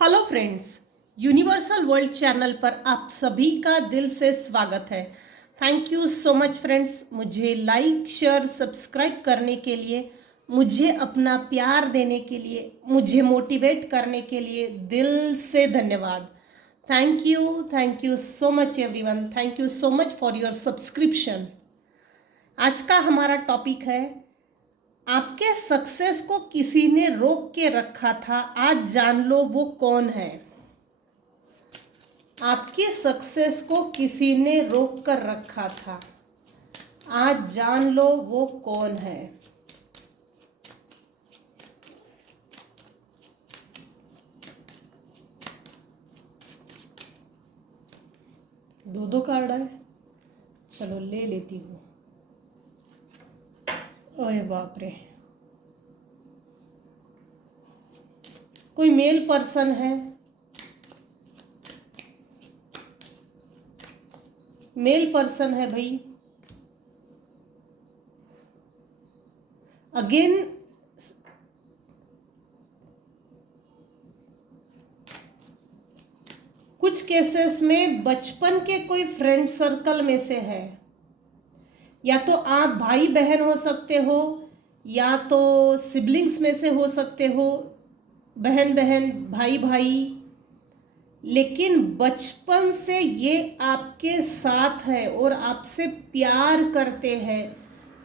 Hello friends, universal world channel पर आप सभी का दिल से स्वागत है। Thank you so much friends, मुझे लाइक शेयर सब्सक्राइब करने के लिए, मुझे अपना प्यार देने के लिए, मुझे मोटिवेट करने के लिए दिल से धन्यवाद। Thank you so much everyone. Thank you so much for your subscription. आज का हमारा टॉपिक है, आपके सक्सेस को किसी ने रोक के रखा था, आज जान लो वो कौन है। आपकी सक्सेस को किसी ने रोक कर रखा था, आज जान लो वो कौन है। दो दो कार्ड है, चलो ले लेती हूँ। अरे बाप रे, कोई मेल पर्सन है, मेल पर्सन है भाई। अगेन कुछ केसेस में बचपन के कोई फ्रेंड सर्कल में से है, या तो आप भाई बहन हो सकते हो, या तो सिबलिंग्स में से हो सकते हो, बहन बहन भाई भाई, लेकिन बचपन से ये आपके साथ है और आपसे प्यार करते हैं।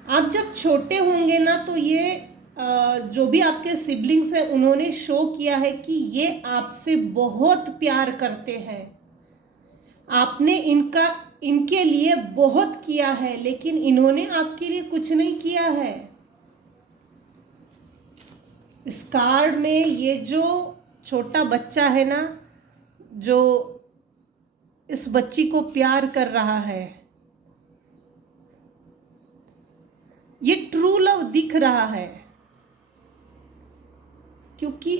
आप जब छोटे होंगे ना, तो ये जो भी आपके सिबलिंग्स हैं उन्होंने शो किया है कि ये आपसे बहुत प्यार करते हैं। आपने इनके लिए बहुत किया है, लेकिन इन्होंने आपके लिए कुछ नहीं किया है। इस कार्ड में ये जो छोटा बच्चा है ना, जो इस बच्ची को प्यार कर रहा है, ये ट्रू लव दिख रहा है। क्योंकि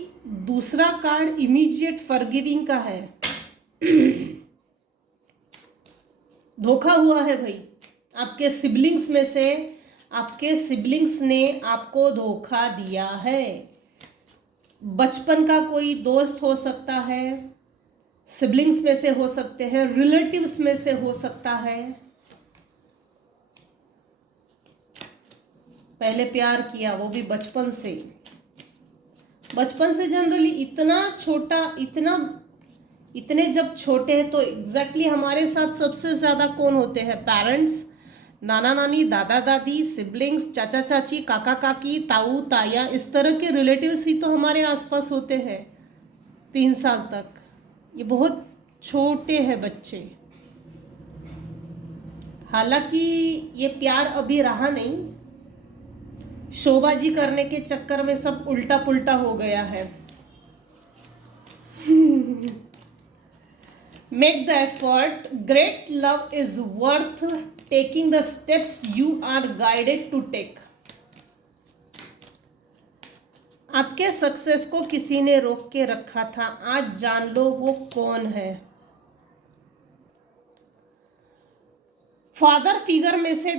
दूसरा कार्ड इमीडिएट फॉरगिविंग का है। धोखा हुआ है भाई, आपके सिबलिंग्स में से आपके सिबलिंग्स ने आपको धोखा दिया है। बचपन का कोई दोस्त हो सकता है, सिबलिंग्स में से हो सकते हैं, रिलेटिव्स में से हो सकता है। पहले प्यार किया, वो भी बचपन से। बचपन से जनरली इतना छोटा, इतने जब छोटे हैं तो एग्जैक्टली हमारे साथ सबसे ज्यादा कौन होते हैं? पेरेंट्स, नाना नानी, दादा दादी, सिबलिंग्स, चाचा चाची, काका काकी, ताऊ ताया, इस तरह के रिलेटिव्स ही तो हमारे आसपास होते हैं 3 साल तक। ये बहुत छोटे हैं बच्चे। हालांकि ये प्यार अभी रहा नहीं, शोबाजी करने के चक्कर में सब उल्टा पुल्टा हो गया है। Make the effort. Great love is worth taking the steps you are guided to take. आपके सक्सेस को किसी ने रोक के रखा था, आज जान लो वो कौन है। फादर फिगर में से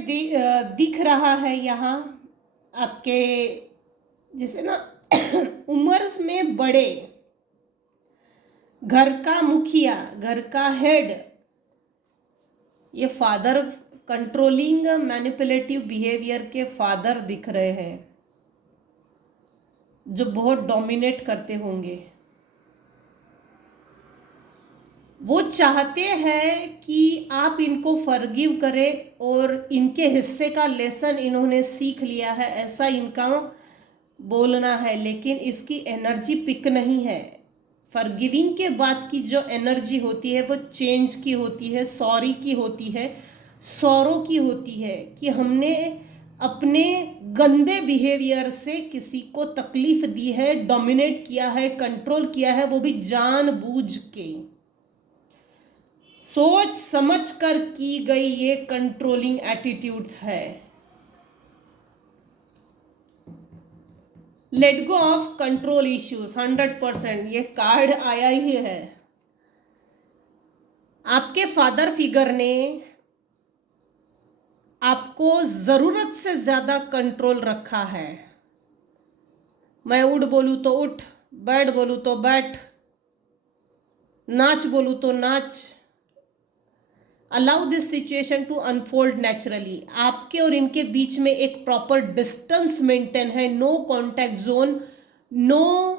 दिख रहा है यहाँ आपके, जिसे ना उम्र में बड़े, घर का मुखिया, घर का हेड, ये फादर कंट्रोलिंग मैनिपुलेटिव बिहेवियर के फादर दिख रहे हैं, जो बहुत डोमिनेट करते होंगे। वो चाहते हैं कि आप इनको फॉरगिव करें और इनके हिस्से का लेसन इन्होंने सीख लिया है, ऐसा इनका बोलना है। लेकिन इसकी एनर्जी पिक नहीं है। फॉरगिविंग के बाद की जो एनर्जी होती है वो चेंज की होती है, सॉरी की होती है, सौरों की होती है कि हमने अपने गंदे बिहेवियर से किसी को तकलीफ दी है, डोमिनेट किया है, कंट्रोल किया है, वो भी जानबूझ के, सोच समझ कर की गई ये कंट्रोलिंग एटीट्यूड है। Let go of control issues 100%, ये कार्ड आया ही है। आपके फादर फिगर ने आपको जरूरत से ज्यादा कंट्रोल रखा है। मैं उठ बोलूं तो उठ, बैठ बोलूं तो बैठ, नाच बोलूँ तो नाच। Allow this situation to unfold naturally. आपके और इनके बीच में एक प्रॉपर डिस्टेंस मेंटेन है, no contact zone, no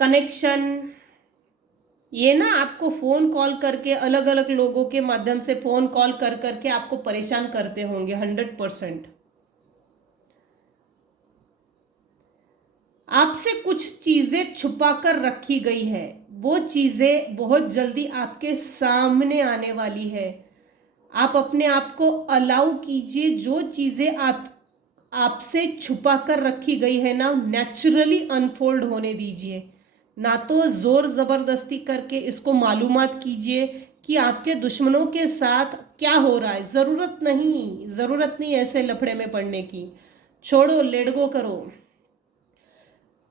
connection. ये ना आपको फोन कॉल करके, अलग अलग लोगों के माध्यम से फोन कॉल कर करके आपको परेशान करते होंगे 100%। आपसे कुछ चीजें छुपा कर रखी गई है, वो चीजें बहुत जल्दी आपके सामने आने वाली है। आप अपने आप को अलाउ कीजिए, जो चीजें आपसे छुपा कर रखी गई है ना, नेचुरली अनफोल्ड होने दीजिए। ना तो जोर जबरदस्ती करके इसको मालूमात कीजिए कि आपके दुश्मनों के साथ क्या हो रहा है। जरूरत नहीं ऐसे लफड़े में पड़ने की। छोड़ो, लेट गो करो।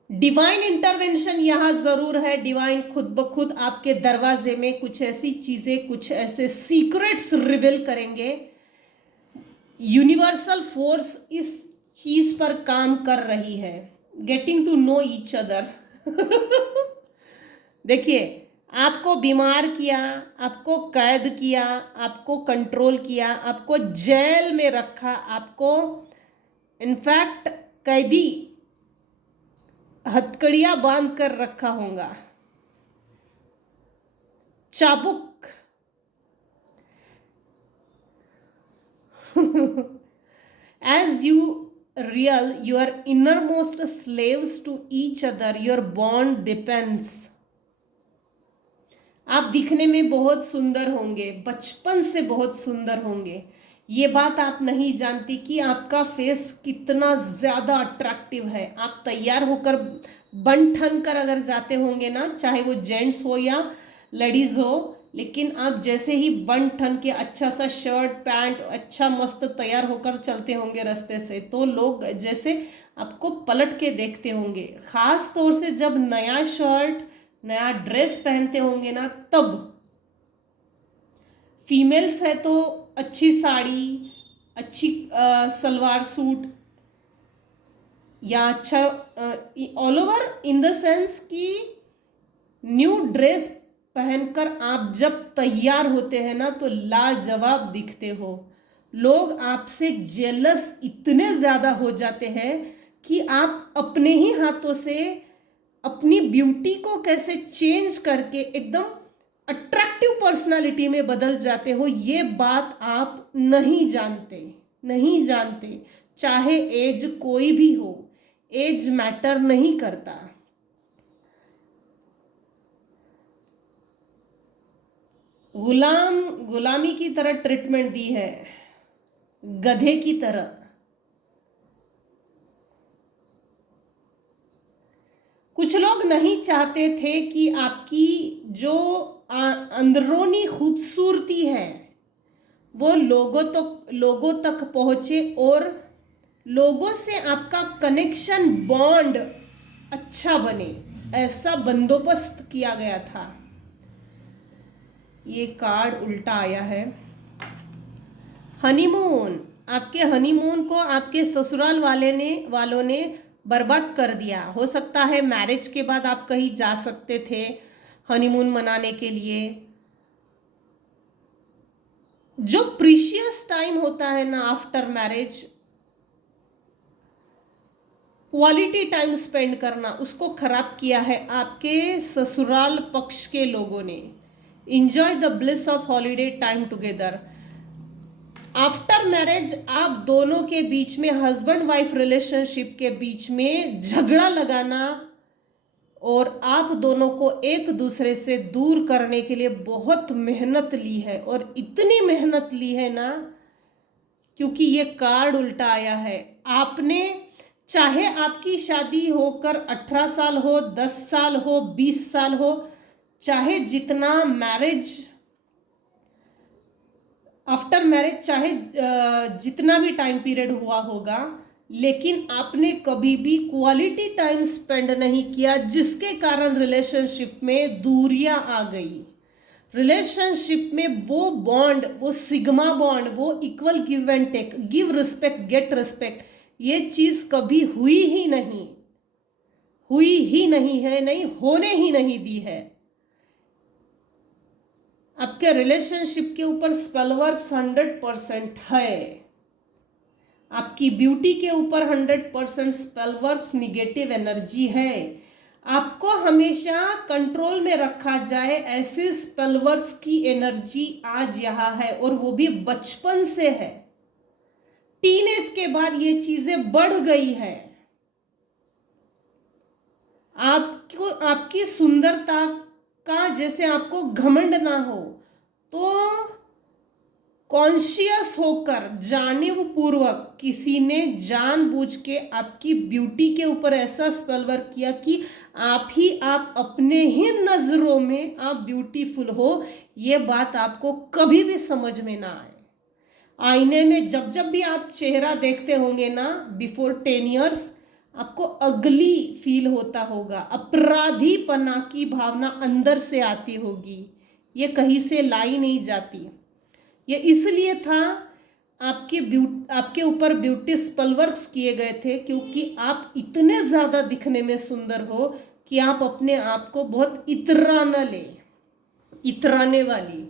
डिवाइन इंटरवेंशन यहां जरूर है। डिवाइन खुद ब खुद आपके दरवाजे में कुछ ऐसी चीजें, कुछ ऐसे सीक्रेट्स रिवील करेंगे। यूनिवर्सल फोर्स इस चीज पर काम कर रही है, getting to know each other. देखिए, आपको बीमार किया, आपको कैद किया, आपको कंट्रोल किया, आपको जेल में रखा, आपको इनफैक्ट कैदी हथकड़ियां बांध कर रखा होगा, चाबुक। As you real, your innermost slaves to each other, your bond depends. आप दिखने में बहुत सुंदर होंगे, बचपन से बहुत सुंदर होंगे। ये बात आप नहीं जानती कि आपका फेस कितना ज्यादा अट्रैक्टिव है। आप तैयार होकर बन ठन कर अगर जाते होंगे ना, चाहे वो जेंट्स हो या लेडीज हो, लेकिन आप जैसे ही बन ठन के अच्छा सा शर्ट पैंट अच्छा मस्त तैयार होकर चलते होंगे रास्ते से, तो लोग जैसे आपको पलट के देखते होंगे। खास तौर से जब नया शर्ट नया ड्रेस पहनते होंगे ना, तब। फीमेल्स है तो अच्छी साड़ी, अच्छी सलवार सूट, या अच्छा all over in the sense कि न्यू ड्रेस पहनकर आप जब तैयार होते हैं ना, तो लाजवाब दिखते हो। लोग आपसे जेलस इतने ज्यादा हो जाते हैं कि आप अपने ही हाथों से अपनी ब्यूटी को कैसे चेंज करके एकदम अट्रैक्टिव पर्सनालिटी में बदल जाते हो, ये बात आप नहीं जानते। चाहे एज कोई भी हो, एज मैटर नहीं करता। गुलामी की तरह ट्रीटमेंट दी है, गधे की तरह। कुछ लोग नहीं चाहते थे कि आपकी जो अंदरूनी खूबसूरती है वो लोगों तक पहुंचे और लोगों से आपका कनेक्शन बॉन्ड अच्छा बने। ऐसा बंदोबस्त किया गया था। ये कार्ड उल्टा आया है। हनीमून, आपके हनीमून को आपके ससुराल वालों ने बर्बाद कर दिया। हो सकता है मैरिज के बाद आप कहीं जा सकते थे हनीमून मनाने के लिए। जो प्रीशियस टाइम होता है ना after marriage, quality time spend करना, उसको खराब किया है आपके ससुराल पक्ष के लोगों ने। Enjoy the bliss of holiday time together. After marriage आप दोनों के बीच में, हस्बैंड वाइफ रिलेशनशिप के बीच में झगड़ा लगाना और आप दोनों को एक दूसरे से दूर करने के लिए बहुत मेहनत ली है। और इतनी मेहनत ली है ना, क्योंकि ये कार्ड उल्टा आया है। आपने, चाहे आपकी शादी होकर 18 साल हो, 10 साल हो, 20 साल हो, चाहे जितना मैरिज आफ्टर मैरिज चाहे जितना भी टाइम पीरियड हुआ होगा, लेकिन आपने कभी भी क्वालिटी टाइम स्पेंड नहीं किया, जिसके कारण रिलेशनशिप में दूरियां आ गई। रिलेशनशिप में वो बॉन्ड, वो सिग्मा बॉन्ड, वो equal give and take, give respect get respect, ये चीज कभी हुई ही नहीं। हुई ही नहीं है, नहीं होने ही नहीं दी है। आपके रिलेशनशिप के ऊपर स्पेल वर्क 100% है। आपकी ब्यूटी के ऊपर 100% स्पेल वर्क निगेटिव एनर्जी है। आपको हमेशा कंट्रोल में रखा जाए ऐसे स्पेल वर्क्स की एनर्जी आज यहाँ है, और वो भी बचपन से है। टीनेज के बाद ये चीजें बढ़ गई है। आपको आपकी सुंदरता का जैसे आपको घमंड ना हो, तो कॉन्शियस होकर जानिव पूर्वक किसी ने जानबूझ के आपकी ब्यूटी के ऊपर ऐसा स्पेल वर्क किया कि आप अपने ही नजरों में आप ब्यूटीफुल हो, ये बात आपको कभी भी समझ में ना आए। आईने में जब जब भी आप चेहरा देखते होंगे ना, बिफोर 10 years, आपको अगली फील होता होगा, अपराधीपना की भावना अंदर से आती होगी। ये कहीं से लाई नहीं जाती। ये इसलिए था आपके ऊपर ब्यूटी स्पेल वर्क्स किए गए थे, क्योंकि आप इतने ज़्यादा दिखने में सुंदर हो कि आप अपने आप को बहुत इतरा न ले। इतराने वाली,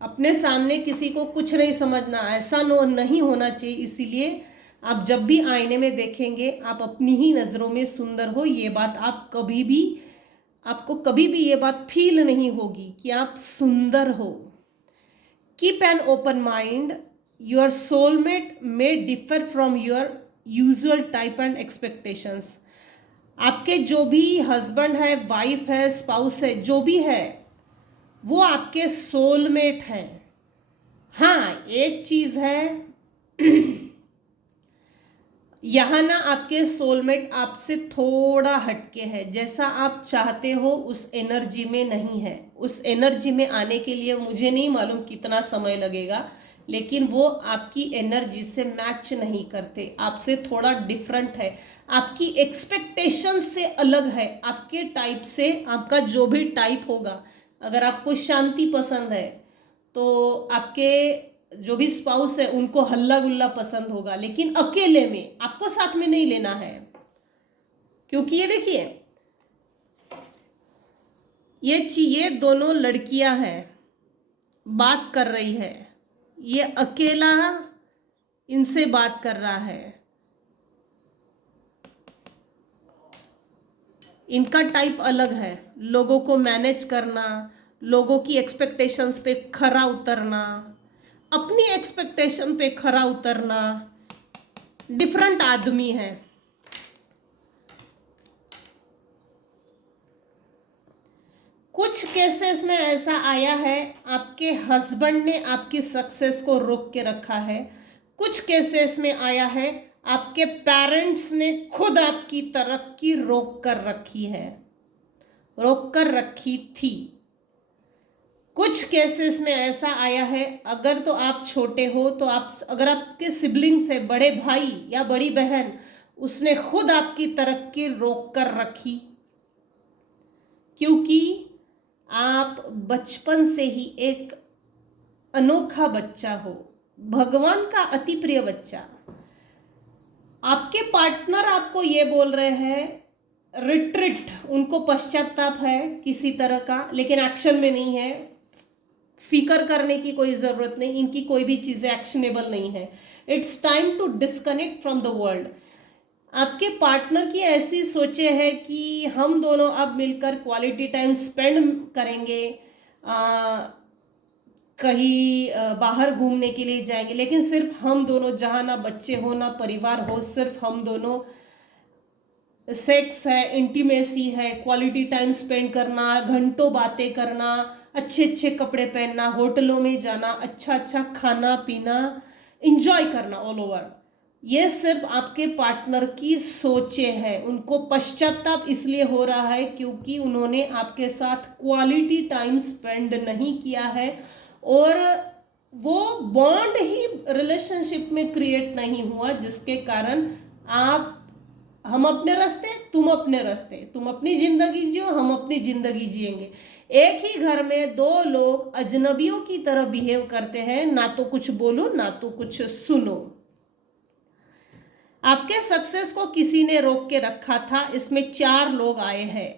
अपने सामने किसी को कुछ नहीं समझना, ऐसा नहीं होना चाहिए। इसीलिए आप जब भी आईने में देखेंगे, आप अपनी ही नज़रों में सुंदर हो, ये बात आपको कभी भी ये बात फील नहीं होगी कि आप सुंदर हो। Keep an open mind. Your soulmate may differ from your usual type and expectations. आपके जो भी हस्बैंड है, वाइफ है, स्पाउस है, जो भी है, वो आपके सोलमेट है। हाँ, एक चीज है, यहाँ ना आपके सोलमेट आपसे थोड़ा हटके है। जैसा आप चाहते हो उस एनर्जी में नहीं है। उस एनर्जी में आने के लिए मुझे नहीं मालूम कितना समय लगेगा, लेकिन वो आपकी एनर्जी से मैच नहीं करते, आपसे थोड़ा डिफरेंट है, आपकी एक्सपेक्टेशन से अलग है। आपके टाइप से, आपका जो भी टाइप होगा, अगर आपको शांति पसंद है तो आपके जो भी स्पाउस है उनको हल्ला गुल्ला पसंद होगा, लेकिन अकेले में, आपको साथ में नहीं लेना है। क्योंकि ये देखिए, ये दोनों लड़कियां हैं, बात कर रही है, ये अकेला इनसे बात कर रहा है। इनका टाइप अलग है, लोगों को मैनेज करना, लोगों की एक्सपेक्टेशंस पे खरा उतरना, अपनी एक्सपेक्टेशन पे खरा उतरना, डिफरेंट आदमी है। कुछ केसेस में ऐसा आया है, आपके हस्बैंड ने आपकी सक्सेस को रोक के रखा है। कुछ केसेस में आया है, आपके पेरेंट्स ने खुद आपकी तरक्की रोक कर रखी है, रोक कर रखी थी। कुछ केसेस में ऐसा आया है, अगर तो आप छोटे हो तो अगर आपके सिबलिंग्स है, बड़े भाई या बड़ी बहन, उसने खुद आपकी तरक्की रोक कर रखी, क्योंकि आप बचपन से ही एक अनोखा बच्चा हो, भगवान का अति प्रिय बच्चा। आपके पार्टनर आपको ये बोल रहे हैं रिट्रीट, उनको पश्चाताप है किसी तरह का, लेकिन एक्शन में नहीं है। फिकर करने की कोई ज़रूरत नहीं, इनकी कोई भी चीज़ें एक्शनेबल नहीं है। It's time to disconnect from the world. आपके पार्टनर की ऐसी सोचे है कि हम दोनों अब मिलकर क्वालिटी टाइम स्पेंड करेंगे, कहीं बाहर घूमने के लिए जाएंगे, लेकिन सिर्फ हम दोनों, जहाँ ना बच्चे हो ना परिवार हो, सिर्फ हम दोनों। सेक्स है, इंटीमेसी है, क्वालिटी टाइम स्पेंड करना, घंटों बातें करना, अच्छे अच्छे कपड़े पहनना, होटलों में जाना, अच्छा अच्छा खाना पीना, इंजॉय करना ऑल ओवर। ये सिर्फ आपके पार्टनर की सोचे हैं। उनको पश्चाताप इसलिए हो रहा है क्योंकि उन्होंने आपके साथ क्वालिटी टाइम स्पेंड नहीं किया है, और वो बॉन्ड ही रिलेशनशिप में क्रिएट नहीं हुआ, जिसके कारण हम अपने रास्ते, तुम अपने रास्ते, तुम अपनी जिंदगी जियो, हम अपनी जिंदगी जिएंगे। एक ही घर में दो लोग अजनबियों की तरह बिहेव करते हैं, ना तो कुछ बोलो ना तो कुछ सुनो। आपके सक्सेस को किसी ने रोक के रखा था। इसमें 4 लोग आए हैं।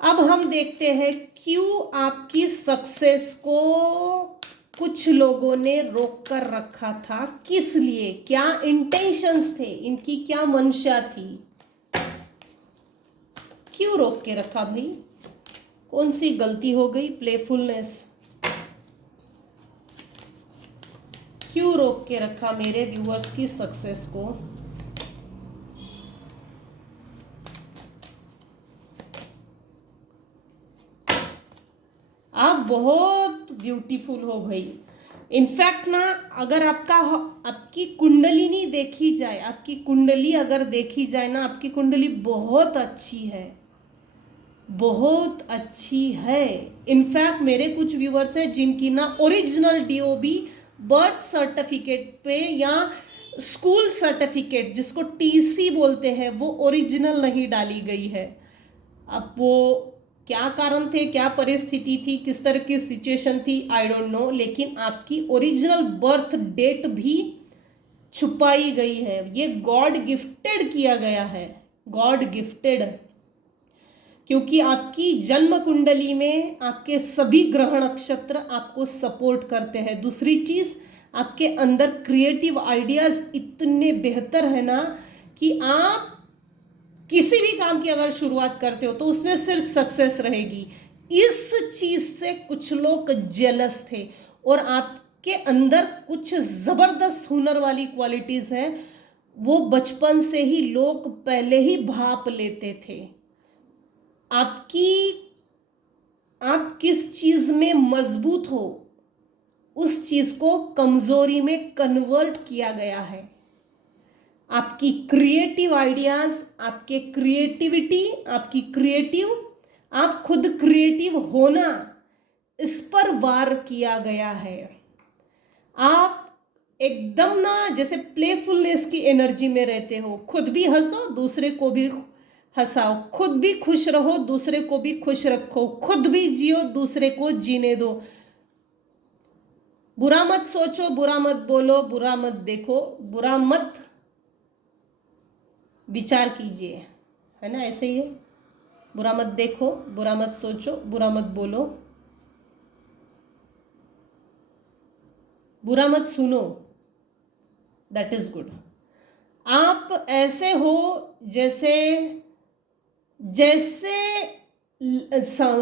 अब हम देखते हैं क्यों आपकी सक्सेस को कुछ लोगों ने रोक कर रखा था, किस लिए, क्या इंटेंशंस थे, इनकी क्या मंशा थी, क्यों रोक के रखा भाई, कौन सी गलती हो गई, प्लेफुलनेस, क्यों रोक के रखा मेरे व्यूअर्स की सक्सेस को। आप बहुत ब्यूटीफुल हो भाई। इनफैक्ट ना, अगर आपकी कुंडली देखी जाए, आपकी कुंडली अगर देखी जाए ना, आपकी कुंडली बहुत अच्छी है, बहुत अच्छी है। इनफैक्ट मेरे कुछ व्यूअर्स हैं जिनकी ना ओरिजिनल डीओबी बर्थ सर्टिफिकेट पे या स्कूल सर्टिफिकेट, जिसको टीसी बोलते हैं, वो ओरिजिनल नहीं डाली गई है। अब वो क्या कारण थे, क्या परिस्थिति थी, किस तरह की सिचुएशन थी, आई डोंट नो, लेकिन आपकी ओरिजिनल बर्थ डेट भी छुपाई गई है। ये गॉड गिफ्टेड किया गया है, गॉड गिफ्टेड, क्योंकि आपकी जन्म कुंडली में आपके सभी ग्रह नक्षत्र आपको सपोर्ट करते हैं। दूसरी चीज, आपके अंदर क्रिएटिव आइडियाज इतने बेहतर है ना कि आप किसी भी काम की अगर शुरुआत करते हो तो उसमें सिर्फ सक्सेस रहेगी। इस चीज से कुछ लोग जेलस थे और आपके अंदर कुछ जबरदस्त हुनर वाली क्वालिटीज हैं, वो बचपन से ही लोग पहले ही भाप लेते थे। आप किस चीज में मजबूत हो, उस चीज को कमजोरी में कन्वर्ट किया गया है। आपकी क्रिएटिव आइडियाज, आपके क्रिएटिविटी, आपकी क्रिएटिव, आप खुद क्रिएटिव होना, इस पर वार किया गया है। आप एकदम ना जैसे प्लेफुलनेस की एनर्जी में रहते हो, खुद भी हंसो, दूसरे को भी हंसाओ, खुद भी खुश रहो, दूसरे को भी खुश रखो, खुद भी जियो, दूसरे को जीने दो। बुरा मत सोचो, बुरा मत बोलो, बुरा मत देखो, बुरा मत विचार कीजिए, है ना, ऐसे ही है। बुरा मत देखो, बुरा मत सोचो, बुरा मत बोलो, बुरा मत सुनो, दैट इज गुड। आप ऐसे हो जैसे जैसे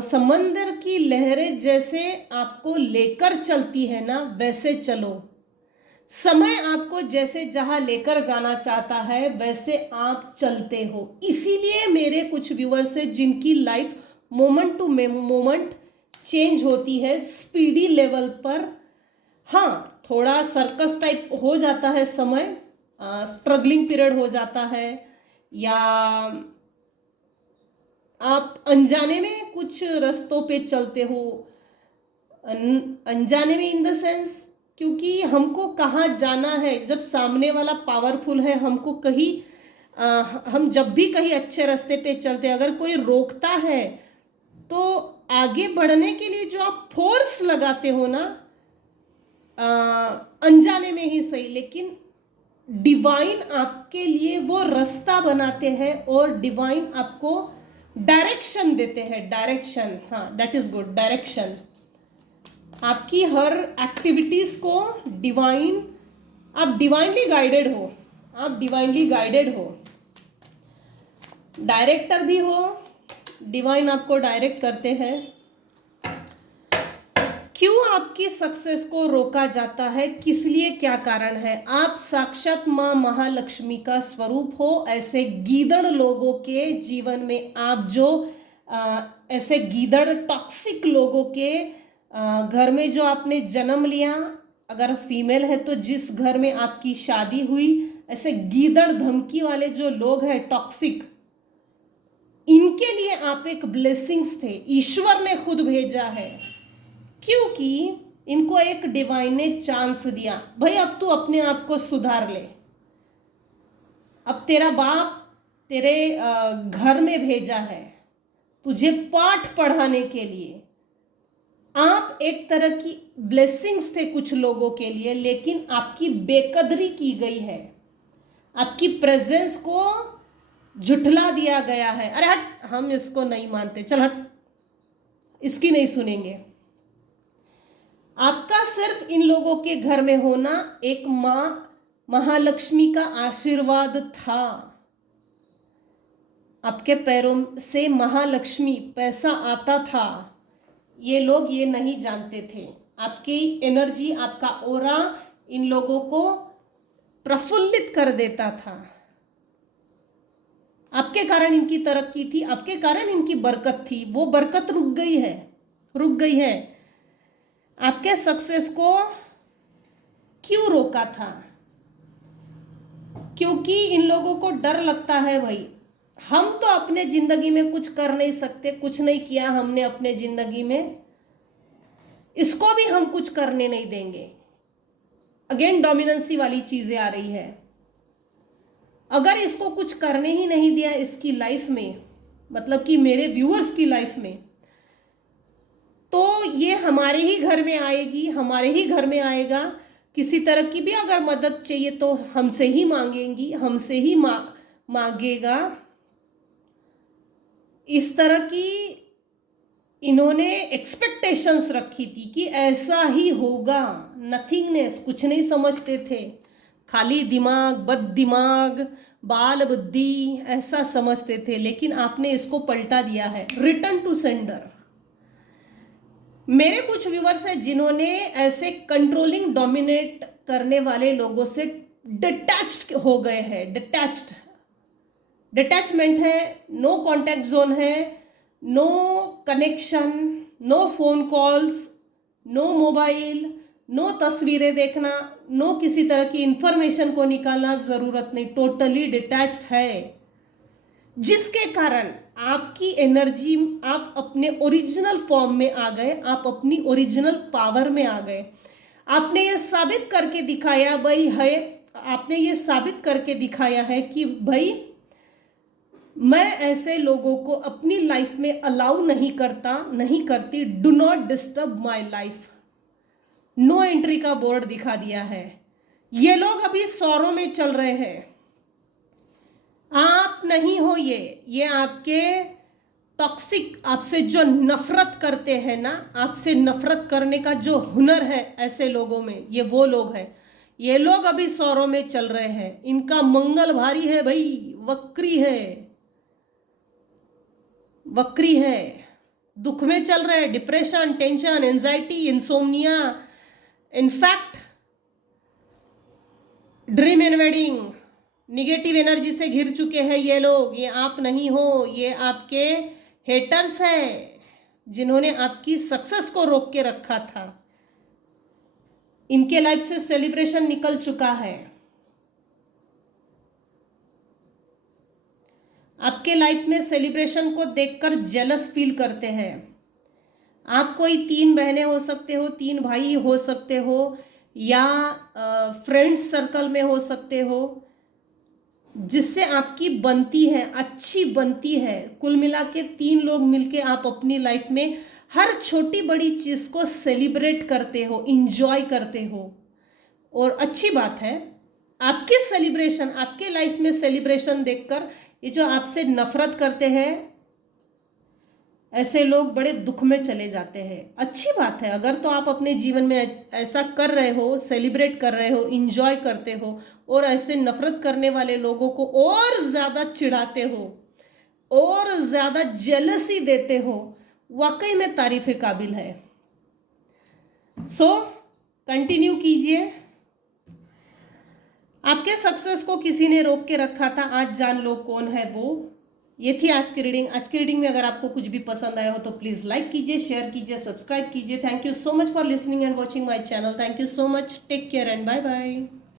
समंदर की लहरें जैसे आपको लेकर चलती है ना, वैसे चलो। समय आपको जैसे जहां लेकर जाना चाहता है वैसे आप चलते हो। इसीलिए मेरे कुछ व्यूअर्स हैं जिनकी life moment to moment change होती है, स्पीडी लेवल पर। हाँ, थोड़ा सर्कस टाइप हो जाता है समय, स्ट्रगलिंग पीरियड हो जाता है, या आप अनजाने में कुछ रास्तों पे चलते हो। अनजाने में इन द सेंस, क्योंकि हमको कहाँ जाना है, जब सामने वाला पावरफुल है, हमको कहीं हम जब भी कहीं अच्छे रास्ते पे चलते, अगर कोई रोकता है तो आगे बढ़ने के लिए जो आप फोर्स लगाते हो ना, अनजाने में ही सही, लेकिन डिवाइन आपके लिए वो रास्ता बनाते हैं और डिवाइन आपको डायरेक्शन देते हैं। डायरेक्शन, हाँ, दैट इज गुड, डायरेक्शन। आपकी हर एक्टिविटीज को डिवाइन, आप डिवाइनली गाइडेड हो, आप डिवाइनली गाइडेड हो, डायरेक्टर भी हो, डिवाइन आपको डायरेक्ट करते हैं। क्यों आपकी सक्सेस को रोका जाता है, किस लिए, क्या कारण है? आप साक्षात मां महालक्ष्मी का स्वरूप हो। ऐसे गीदड़ लोगों के जीवन में आप जो ऐसे गीदड़ टॉक्सिक लोगों के घर में जो आपने जन्म लिया, अगर फीमेल है तो जिस घर में आपकी शादी हुई, ऐसे गीदड़ धमकी वाले जो लोग हैं टॉक्सिक, इनके लिए आप एक ब्लेसिंग्स थे, ईश्वर ने खुद भेजा है, क्योंकि इनको एक डिवाइन ने चांस दिया, भाई अब तू अपने आप को सुधार ले। अब तेरा बाप तेरे घर में भेजा है तुझे पाठ पढ़ाने के लिए। आप एक तरह की ब्लेसिंग्स थे कुछ लोगों के लिए, लेकिन आपकी बेकदरी की गई है, आपकी प्रेजेंस को झुठला दिया गया है। अरे हट, हम इसको नहीं मानते, चल हट, इसकी नहीं सुनेंगे। आपका सिर्फ इन लोगों के घर में होना एक मां महालक्ष्मी का आशीर्वाद था। आपके पैरों से महालक्ष्मी पैसा आता था, ये लोग ये नहीं जानते थे। आपकी एनर्जी, आपका ऑरा इन लोगों को प्रफुल्लित कर देता था। आपके कारण इनकी तरक्की थी, आपके कारण इनकी बरकत थी। वो बरकत रुक गई है, रुक गई है। आपके सक्सेस को क्यों रोका था? क्योंकि इन लोगों को डर लगता है, भाई हम तो अपने जिंदगी में कुछ कर नहीं सकते, कुछ नहीं किया हमने अपने जिंदगी में, इसको भी हम कुछ करने नहीं देंगे। अगेन डोमिनेंसी वाली चीजें आ रही है। अगर इसको कुछ करने ही नहीं दिया इसकी लाइफ में, मतलब कि मेरे व्यूअर्स की लाइफ में, तो ये हमारे ही घर में आएगी, हमारे ही घर में आएगा। किसी तरह की भी अगर मदद चाहिए तो हमसे ही मांगेंगी, हमसे ही मांगेगा। इस तरह की इन्होंने एक्सपेक्टेशंस रखी थी कि ऐसा ही होगा। नथिंगनेस, कुछ नहीं समझते थे, खाली दिमाग, बद दिमाग, बाल बुद्धि, ऐसा समझते थे। लेकिन आपने इसको पलटा दिया है, रिटर्न टू सेंडर। मेरे कुछ व्यूअर्स हैं जिन्होंने ऐसे कंट्रोलिंग, डोमिनेट करने वाले लोगों से डिटैच्ड हो गए हैं। डिटैचमेंट है, नो कॉन्टैक्ट जोन है, no connection, no phone calls, no mobile, no तस्वीरें देखना, नो किसी तरह की इंफॉर्मेशन को निकालना, जरूरत नहीं, टोटली डिटैच्ड है। जिसके कारण आपकी एनर्जी, आप अपने ओरिजिनल फॉर्म में आ गए, आप अपनी ओरिजिनल पावर में आ गए। आपने ये साबित करके दिखाया भाई है, आपने ये साबित करके दिखाया है कि भाई मैं ऐसे लोगों को अपनी लाइफ में अलाउ नहीं करती। Do not disturb my life, no entry का बोर्ड दिखा दिया है। ये लोग अभी सौरों में चल रहे हैं, आप नहीं हो। ये आपके टॉक्सिक, आपसे जो नफरत करते हैं ना, आपसे नफरत करने का जो हुनर है ऐसे लोगों में, ये वो लोग हैं। ये लोग अभी सौरों में चल रहे हैं, इनका मंगल भारी है भाई, वक्री है, वक्री है, दुख में चल रहे हैं, depression, tension, anxiety, insomnia, in fact dream invading, negative energy से घिर चुके हैं ये लोग। ये आप नहीं हो, ये आपके हेटर्स हैं जिन्होंने आपकी सक्सेस को रोक के रखा था। इनके लाइफ से सेलिब्रेशन निकल चुका है। आपके लाइफ में सेलिब्रेशन को देखकर जेलस फील करते हैं। आप कोई 3 बहनें हो सकते हो, 3 भाई हो सकते हो, या फ्रेंड्स सर्कल में हो सकते हो, जिससे आपकी बनती है, अच्छी बनती है। कुल मिला के 3 लोग मिलके आप अपनी लाइफ में हर छोटी बड़ी चीज को सेलिब्रेट करते हो, इंजॉय करते हो। और अच्छी बात है, आपके सेलिब्रेशन, आपके लाइफ में सेलिब्रेशन देखकर ये जो आपसे नफरत करते हैं ऐसे लोग बड़े दुख में चले जाते हैं। अच्छी बात है, अगर तो आप अपने जीवन में ऐसा कर रहे हो, सेलिब्रेट कर रहे हो, इंजॉय करते हो, और ऐसे नफरत करने वाले लोगों को और ज्यादा चिढ़ाते हो और ज्यादा जेलसी देते हो, वाकई में तारीफ काबिल है। सो कंटिन्यू कीजिए। आपके सक्सेस को किसी ने रोक के रखा था, आज जान लो कौन है वो। ये थी आज की रीडिंग। आज की रीडिंग में अगर आपको कुछ भी पसंद आया हो तो प्लीज लाइक कीजिए, शेयर कीजिए, सब्सक्राइब कीजिए। Thank you so much for listening and watching my channel. Thank you so much, take care and bye bye.